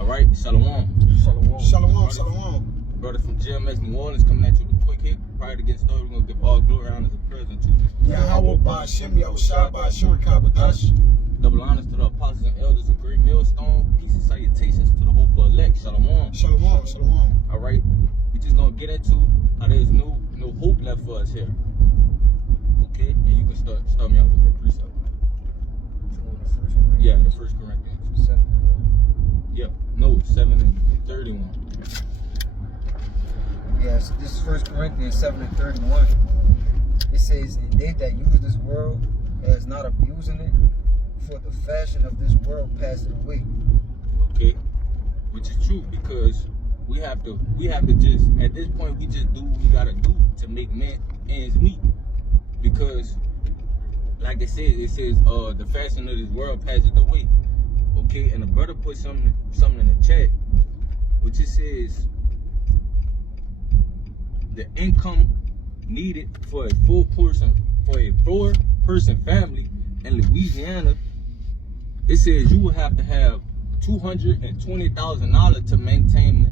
All right, Shalom. Shalom. Shalom, shalom. Brother from GMX New Orleans coming at you with a quick hit. Prior to getting started, we're going to give all glory honor as a present to Yahweh Ba'Shem Yahushua Ba'Shur Kabadash. double honors to the apostles and elders of Great Millstone. Peace and salutations to the hopeful elect. Shalom. Shalom, shalom. All right, we just going to get into how there's no hope left for us here. Okay, and you can start me off with the precept. Yeah, the 1 Corinthians. 7:31. Yep, no, 7:31. Yes, this is 1 Corinthians 7:31. It says, "And they that use this world as not abusing it, for the fashion of this world passeth away." Okay, which is true because we have to just at this point we just do what we gotta do to make ends meet. Because like it says the fashion of this world passes away. Okay, and the brother put something in the chat, which it says the income needed for a four-person family in Louisiana, it says you would have to have $220,000 to maintain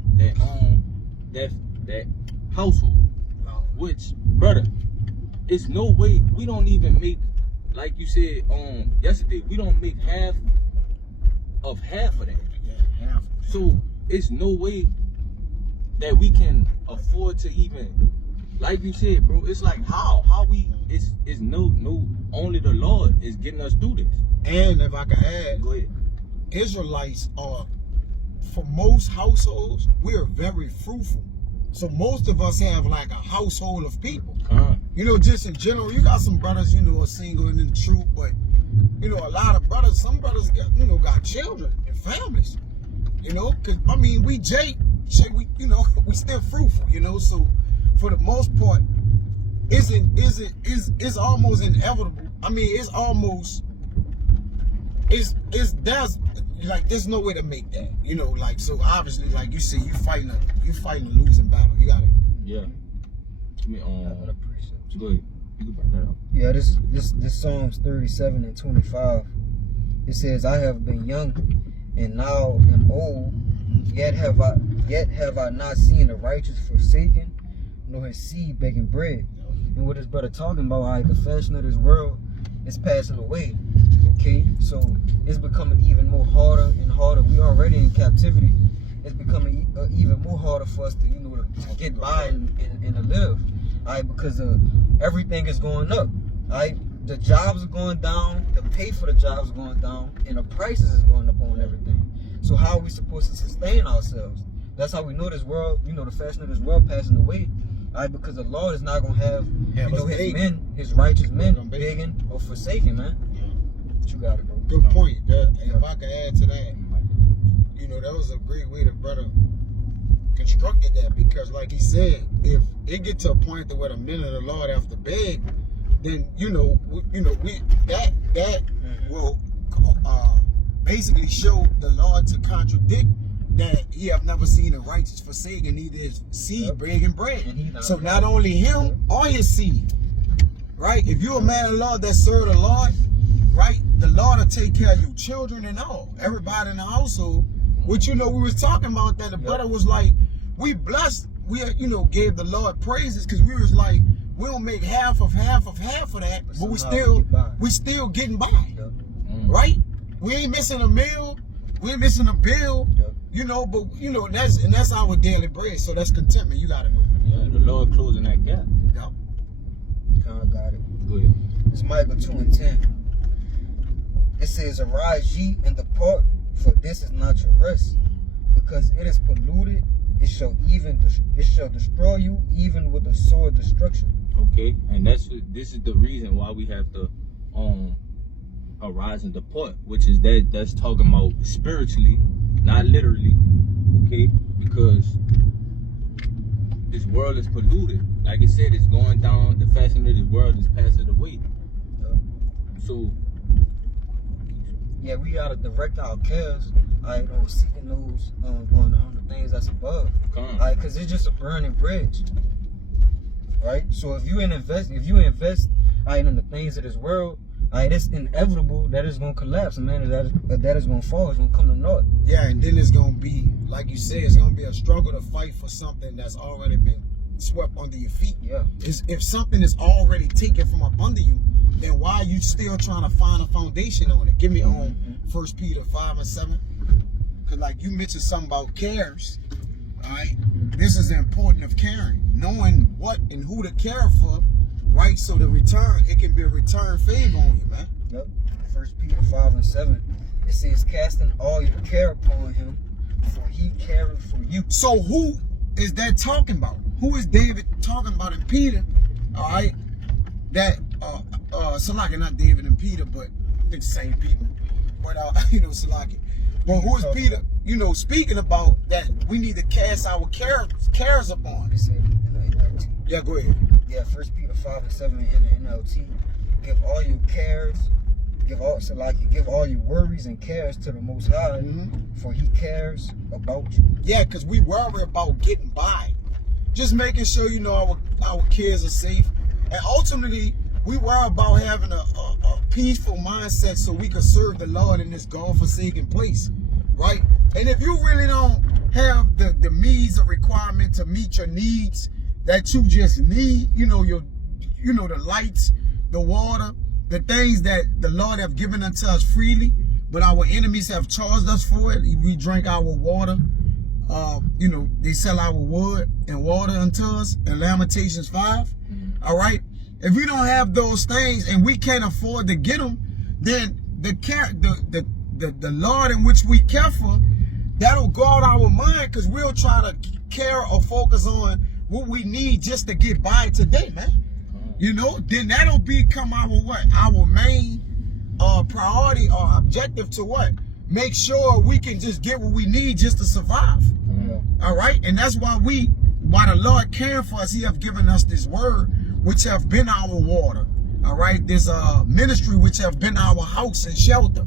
that household. Which, brother, it's no way we don't even make, like you said yesterday, we don't make half of that. Yeah, half. So it's no way that we can afford to even, like you said, bro. It's like how we it's no only the Lord is getting us through this. And if I could add, Go ahead. Israelites are, for most households, we are very fruitful. So most of us have like a household of people. You know, just in general, you got some brothers, you know, are single and in the truth, but you know, a lot of brothers, some brothers got, you know, got children and families. You know, cause I mean, we you know, we still fruitful, you know. So for the most part, it's almost inevitable. I mean, it's there's no way to make that, you know. Like, so obviously, like you said, you fighting a losing battle. You gotta. Yeah. Give me go ahead. You can bring that up. Yeah, this Psalms 37:25. It says, "I have been young, and now am old. Yet have I not seen the righteous forsaken, nor his seed begging bread." And what this brother talking about, how the fashion of this world is passing away. Okay, so it's becoming even more harder and harder. We already in captivity. It's becoming even more harder for us to, you know, to get by and to live. Alright, because everything is going up. Alright, the jobs are going down, the pay for the jobs is going down, and the prices is going up on everything. So how are we supposed to sustain ourselves? That's how we know this world, you know, the fashion of this world passing away. Alright, because the Lord is not gonna have, you know, his righteous men begging or forsaken, man. What you got it, bro? Good point. If I could add to that, you know, that was a great way the brother constructed that, because like he said, if it get to a point that where the men of the Lord have to beg, then we that will basically show the Lord to contradict that he have never seen a righteous forsaken, neither his seed begging bread. So not only him or his seed, right? If you're a man of the Lord that serve the Lord, right, the Lord will take care of your children and all, everybody in the household. Which, you know, we was talking about that the brother was like, we blessed, we, you know, gave the Lord praises, because we was like, we don't make half of that, but we still getting by, right? We ain't missing a meal, we ain't missing a bill, you know, but you know, that's our daily bread. So that's contentment. You gotta know. Yeah, the Lord closing that gap. Yep. I got it. Go ahead. It's Micah 2:10. It says, "Arise ye and depart, for this is not your rest, because it is polluted. It shall destroy you, even with a sword destruction." Okay, and this is the reason why we have to arise and depart, which is that's talking about spiritually, not literally. Okay, because this world is polluted. Like I said, it's going down. The fashion of this world is passing away. So yeah, we gotta direct our cares, on seeking those on the things that's above, because it's just a burning bridge, right? So if you invest in the things of this world, it's inevitable that it's gonna collapse, man. That is gonna fall. It's gonna come to naught. Yeah, and then it's gonna be like you said, it's gonna be a struggle to fight for something that's already been swept under your feet. Yeah. If something is already taken from up under you, then why are you still trying to find a foundation on it? Give me on 1 Peter 5:7. Cause like you mentioned something about cares. Alright? This is important of caring. Knowing what and who to care for, right? So the return, it can be a return favor on you, man. Yep. 1 Peter 5:7. It says, casting all your care upon him, for he careth for you. So who is that talking about? Who is David talking about in Peter? Alright? That Salaki, not David and Peter, but it's the same people. But Salaki. But who is Peter, speaking about that we need to cast our cares upon? It said in the NLT. Yeah, go ahead. Yeah, 1 Peter 5:7 in the NLT. Give all your cares, give all your worries and cares to the Most High, for he cares about you. Yeah, because we worry about getting by. Just making sure, our kids are safe. And ultimately, we worry about having a peaceful mindset so we can serve the Lord in this God-forsaken place, right? And if you really don't have the means or requirement to meet your needs that you just need, the lights, the water, the things that the Lord have given unto us freely, but our enemies have charged us for it. We drink our water. They sell our wood and water unto us in Lamentations 5. All right. If you don't have those things and we can't afford to get them, then the Lord in which we care for, that'll guard our mind, because we'll try to care or focus on what we need just to get by today, man. Then that'll become our main priority or objective to what? Make sure we can just get what we need just to survive. All right. And that's why the Lord caring for us, he have given us this word, which have been our water. All right. This ministry, which have been our house and shelter.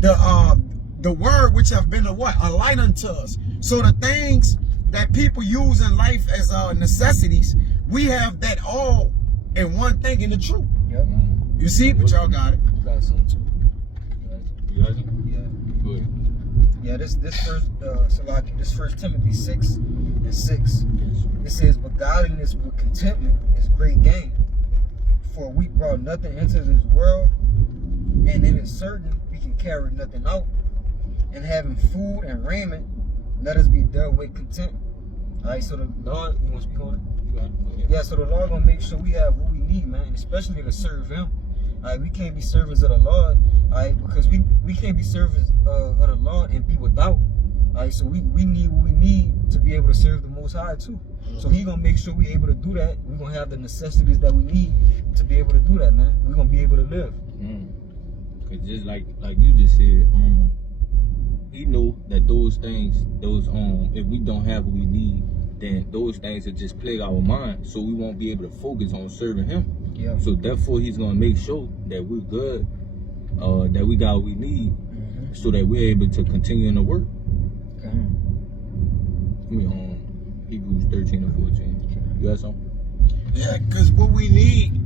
The word, which have been a light unto us. So the things that people use in life as necessities, we have that all in one thing, in the truth. Yep. You see? But y'all got it. You got something too. You got it? Yeah. Good. Yeah, this first Timothy 6:6. It says, but godliness with contentment is great gain. For we brought nothing into this world, and it is certain we can carry nothing out. And having food and raiment, let us be dealt with content. Alright, so the Lord, you want to speak on it? You got it. Yeah, so the Lord gonna make sure we have what we need, man, and especially to serve him. Alright, we can't be servants of the Lord, alright, because we can't be servants of the Lord and be without. Alright, so we need what we need to be able to serve the Most High too. So he gonna make sure we're able to do that. We're gonna have the necessities that we need to be able to do that, man. We're gonna be able to live. Cause just like you just said, he know that those things, if we don't have what we need, then those things will just plague our mind, so we won't be able to focus on serving him. Yeah. So therefore, he's gonna make sure that we're good, that we got what we need, so that we're able to continue in the work. Okay. I mean, Hebrews 13 and 14. You got something? Yeah, because what we need,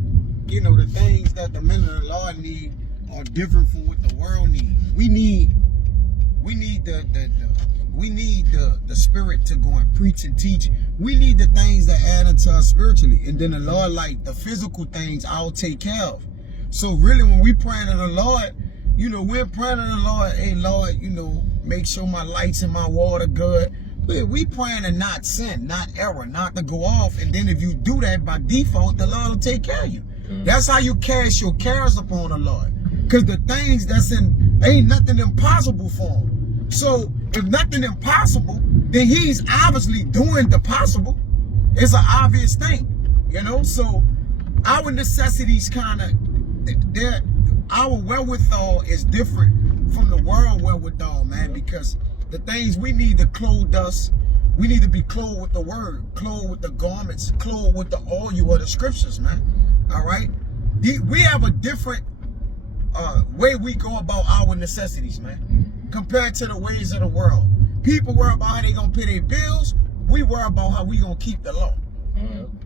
the things that the men of the Lord need are different from what the world needs. We need the spirit to go and preach and teach. We need the things that add unto us spiritually. And then the Lord, like the physical things, I'll take care of. So really, when we praying to the Lord, we're praying to the Lord, hey Lord, make sure my lights and my water good. But we praying to not sin, not error, not to go off. And then if you do that by default, the Lord will take care of you. That's how you cast your cares upon the Lord. Because the things ain't nothing impossible for him. So if nothing impossible, then he's obviously doing the possible. It's an obvious thing, So our necessities our wherewithal is different from the world wherewithal, man, because the things we need to clothe us, we need to be clothed with the word, clothed with the garments, clothed with the oil of the scriptures, man. All right? We have a different way we go about our necessities, man, compared to the ways of the world. People worry about how they gonna pay their bills. We worry about how we gonna keep the law.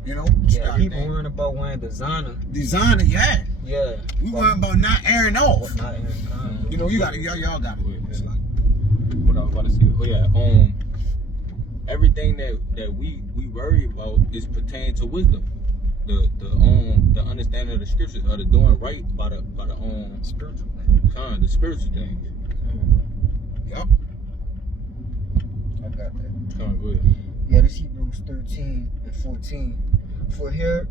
Yeah, people worrying about wearing designer. Designer, yeah. Yeah. We worrying about not airing off. Not airing. Y'all got it. What I was about to say? Oh yeah. everything that we worry about is pertaining to wisdom. The understanding of the scriptures, or the doing right by the spiritual thing. the spiritual things. Yep. I got that. Go ahead. Yeah, this Hebrews 13 and 14. For here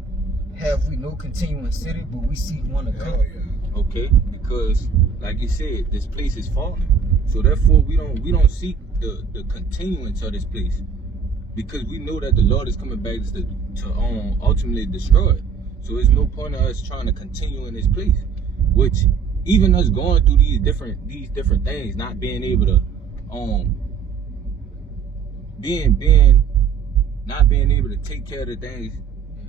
have we no continuing city, but we seek one to come. Hell yeah. Okay, because like you said, this place is fallen, so therefore we don't seek the continuance of this place, because we know that the Lord is coming back to ultimately destroy it. So there's no point in us trying to continue in this place, which even us going through these different things, not being able to not being able to take care of the things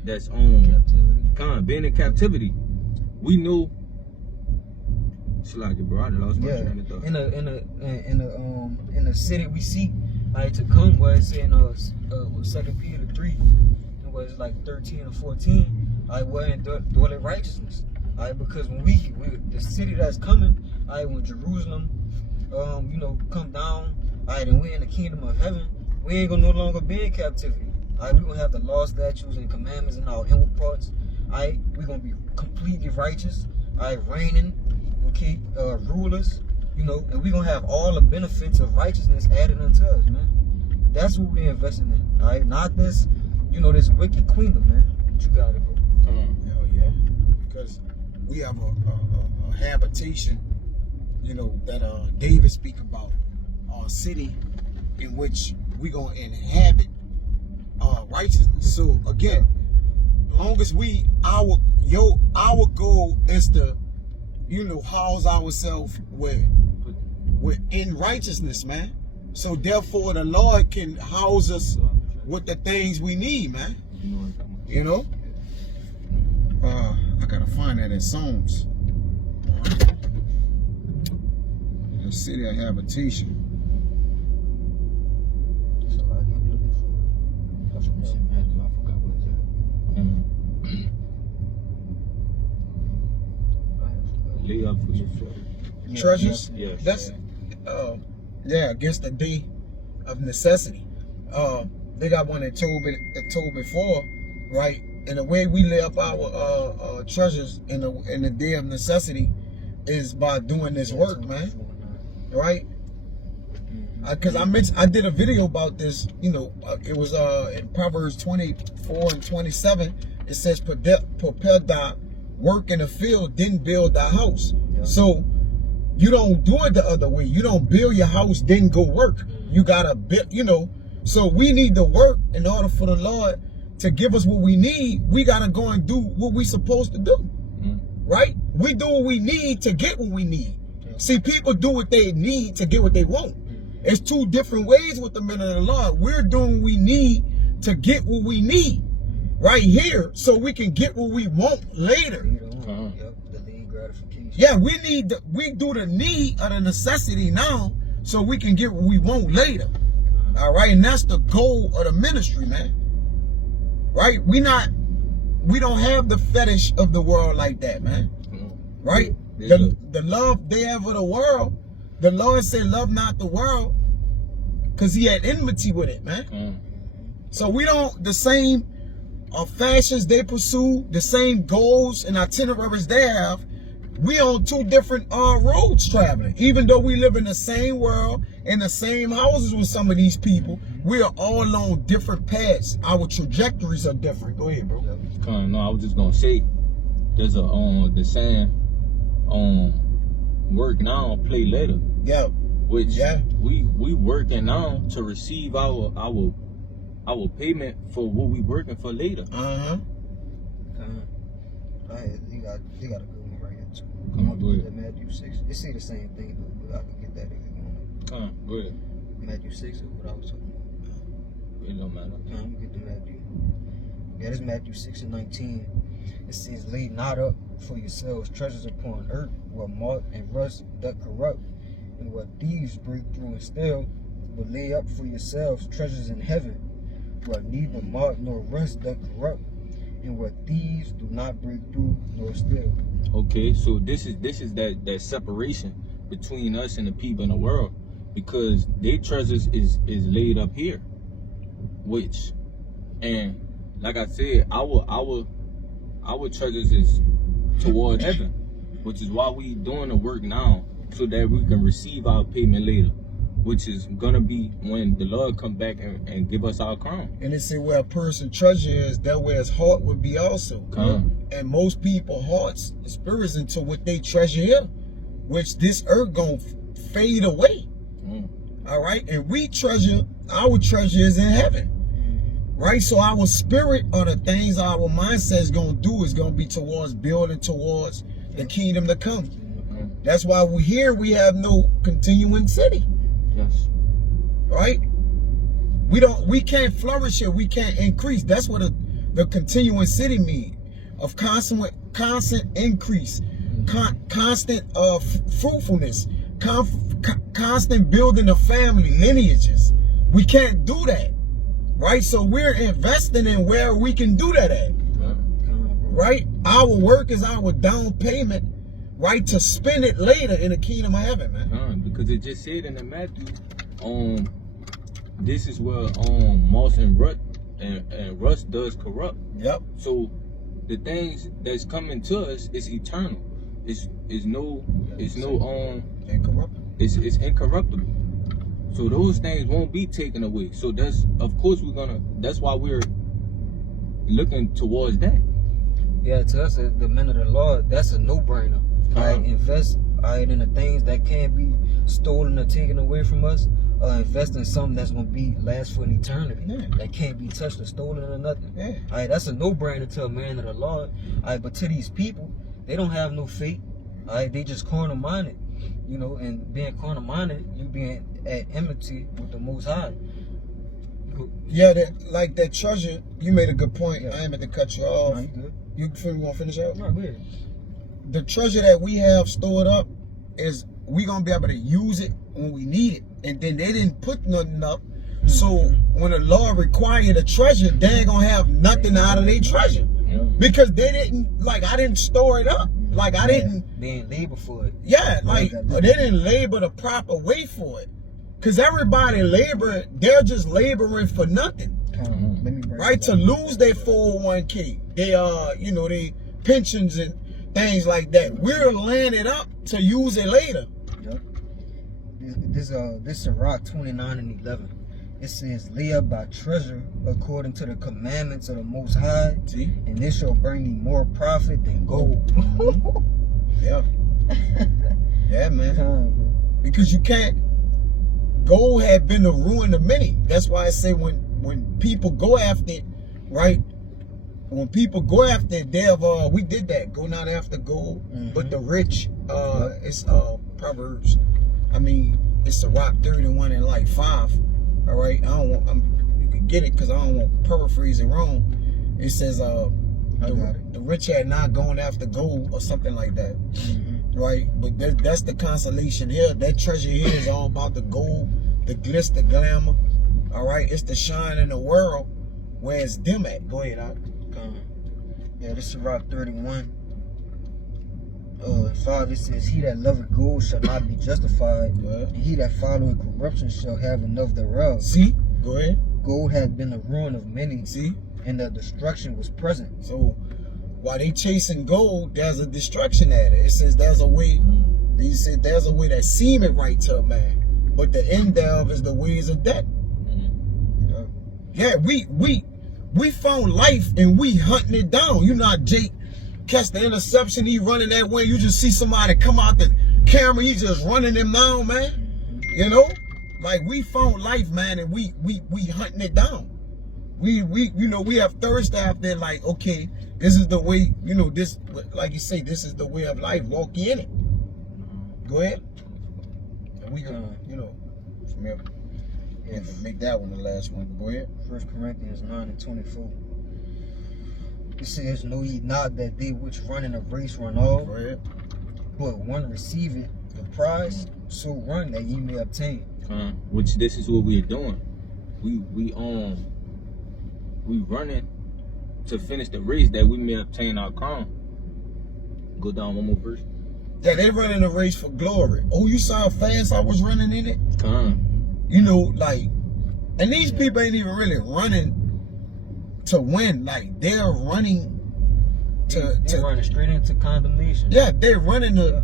that's Captivity. being in captivity. We know. Slack it, bro. I lost my Yeah, train of thought. in the city we seek to come, where it's in 2 Peter 3, it was like 13 or 14. We're in dwelling righteousness. Because when we the city that's coming, when Jerusalem, come down, and we're in the kingdom of heaven, we ain't gonna no longer be in captivity. We gonna have the law, statutes, and commandments in our inward parts. We gonna be completely righteous. Reigning. Okay, rulers, and we're gonna have all the benefits of righteousness added unto us, man. That's what we're investing in, all right? Not this, this wicked queendom, man. But you got it, bro. Hell yeah. Because we have a habitation, that David speak about, a city in which we gonna inhabit righteousness. So again, long as our goal is to house ourselves with in righteousness, man. So therefore the Lord can house us with the things we need, man. I gotta find that in Psalms. The city of habitation. So I'm looking for it. I forgot what it's at. Lay up for yourself. Treasures. Yes. That's against the day of necessity. They got one that told before, right? And the way we lay up our treasures in the day of necessity is by doing this work, man. Right? Because I did a video about this. It was in Proverbs 24 and 27. It says, "Prepare thy work in the field, then build thy house." Yeah. So you don't do it the other way. You don't build your house, then go work. You gotta build, So we need to work in order for the Lord to give us what we need. We gotta go and do what we supposed to do, right? We do what we need to get what we need. Yeah. See, people do what they need to get what they want. It's two different ways with the men of the Lord. We're doing what we need to get what we need right here, so we can get what we want later. Yep, delayed gratification. Yeah, we do the need of the necessity now, so we can get what we want later. All right, and that's the goal of the ministry, man. Right? We don't have the fetish of the world like that, man. Right? The love they have for the world, the Lord said, "Love not the world," because He had enmity with it, man. So we don't the same fashions they pursue, the same goals and itineraries they have. We on two different roads traveling. Even though we live in the same world, in the same houses with some of these people, we are all on different paths. Our trajectories are different. Go ahead, bro. No, I was just gonna say, there's the saying, work now, play later. Yeah. Which Yeah. we working now to receive our payment for what we working for later. They got a good one right here too. Come on, go ahead. Matthew 6. They say the same thing, but I can get that if you want. Go ahead. Matthew 6 is what I was talking about. It don't matter. I'm gonna get the Matthew. Yeah, this is Matthew 6 and 19. It says, "Lay not up for yourselves treasures upon earth, where moth and rust doth corrupt, and where thieves break through and steal. But lay up for yourselves treasures in heaven, where neither moth nor rust doth corrupt, and where thieves do not break through nor steal." Okay, so this is that separation between us and the people in the world, because their treasures is laid up here, which, and like I said, our treasures is toward heaven, which is why we doing the work now, so that we can receive our payment later, which is gonna be when the Lord come back and give us our crown. And it say where a person's treasure is, that where his heart would be also. And most people hearts and spirits into what they treasure here, which this earth gonna fade away. All right, and we treasure, our treasure is in heaven. Right, so our spirit or the things our mindset is gonna do is gonna be towards building towards the kingdom to come. That's why we here we have no continuing city. Yes. Right? We can't flourish here. We can't increase. That's what the continuing city means. Of constant increase, constant fruitfulness, constant building of family lineages. We can't do that. Right? So we're investing in where we can do that at. Right? Our work is our down payment, right, to spend it later in the kingdom of heaven, man. Because it just said in the Matthew, this is where moss and rust does corrupt. Yep. So the things that's coming to us is eternal. It's incorruptible. So those things won't be taken away. So that's why we're looking towards that. Yeah, to us, the men of the Lord, that's a no-brainer. I invest in the things that can't be stolen or taken away from us, or invest in something that's gonna last for an eternity. That can't be touched or stolen or nothing. That's a no-brainer to a man of the Lord. But to these people, they don't have no faith. They just carnal-minded. You know, and being carnal-minded, you being at enmity with the Most High. Yeah, that treasure, you made a good point. I ain't meant to cut you off. No, you good. You want to finish out? No, go ahead. The treasure that we have stored up is we going to be able to use it when we need it. And then they didn't put nothing up. So when the Lord required a treasure, they ain't going to have nothing out of their treasure. Because they didn't, I didn't store it up. They didn't labor for it. Yeah, they didn't labor the proper way for it. Because everybody they're just laboring for nothing. Right? To lose their 401k, they pensions and things like that. We're laying it up to use it later. Yep. This Sirach 29 and 11. It says, lay up thy treasure according to the commandments of the Most High, and this shall bring thee more profit than gold. Yeah. Yeah, man. Because you can't. Gold had been the ruin of many. That's why I say when people go after it, right? When people go after it, we did that. Go not after gold, but the rich. It's Proverbs. I mean, it's Sirach 31 and 5. All right, you can get it because I don't want to paraphrase it wrong. It says the rich had not gone after gold or something like that, right? But that's the consolation here. That treasure here is all about the gold, the glitz, the glamour. All right, it's the shine in the world where it's dim at. Go ahead, Al. Yeah, this is Sirach 31. 5, it says, he that loveth gold shall not be justified, and he that followeth corruption shall have enough thereof. See? Go ahead. Gold hath been the ruin of many. See? And the destruction was present. So while they chasing gold, there's a destruction at it. It says there's a way. He said there's a way that seemeth right to a man, but the end thereof is the ways of death. Yeah, we found life and we hunting it down. You know how Jake catch the interception, he running that way. You just see somebody come out the camera, he just running them down, man. You know, we found life, man, and we hunting it down. We have thirst after it. Okay, this is the way. This, like you say, this is the way of life. Walk in it. Go ahead. And we gonna, from here, make that one the last one. Go ahead. 1 Corinthians 9 and 24. It says, know ye not that they which run in a race run all, but one receiveth the prize, so run that ye may obtain. Which this is what we're doing. We running to finish the race that we may obtain our crown. Go down one more verse. Yeah, they running a race for glory. Oh, you saw how fast I was running in it? And these people ain't even really running to win. Like, they're running They running straight into condemnation. yeah, they're running to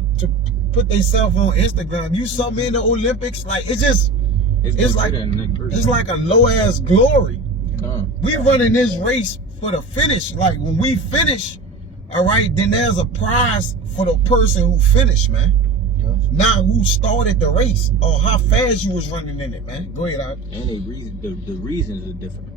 put themselves on Instagram. You saw me in the Olympics, like it's like a low ass glory. We running this race for the finish. Like, when we finish, all right, then there's a prize for the person who finished, man. Yeah. Not who started the race or how fast you was running in it, man. Go ahead, Al. And the reasons are different.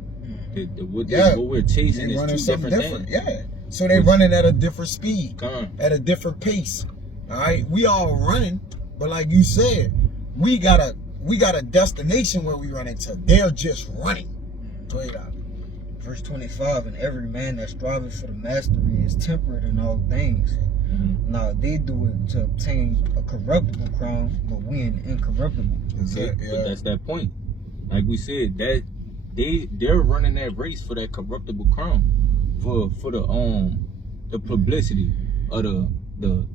What we're They chasing running is two something different different. things. Yeah. So they running at a different speed, Come. at a different pace. All right, we all running, but like you said, we got a destination where we running to. They're just running. Go ahead, Al. Verse 25, and every man that striveth for the mastery is temperate in all things. Mm-hmm. Now they do it to obtain a corruptible crown, but we an incorruptible. But that's that point. Like we said, that they're running that race for that corruptible crown, for the publicity of the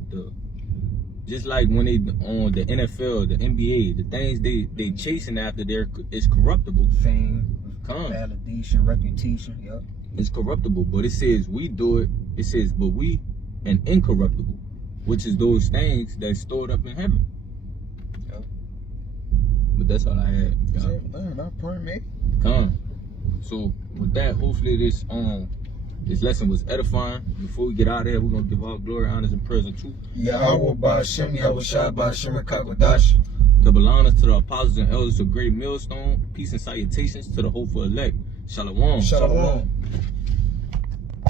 just like when they on the NFL, the NBA, the things they chasing after is corruptible. Fame, validation, reputation. Yep. It's corruptible, but it says we do it. It says, but we an incorruptible, which is those things that's stored up in heaven. Yep. But that's all I had. Not point, mate. Come. So with that, hopefully this lesson was edifying. Before we get out of here, we're gonna give all glory, honors, and praise and truth. Yahweh Ba'Shem, Yahweh Shai Ba'Shem Kakadash. Double honors to the apostles and elders of Great Millstone. Peace and salutations to the hopeful elect. Shalom. Shalom.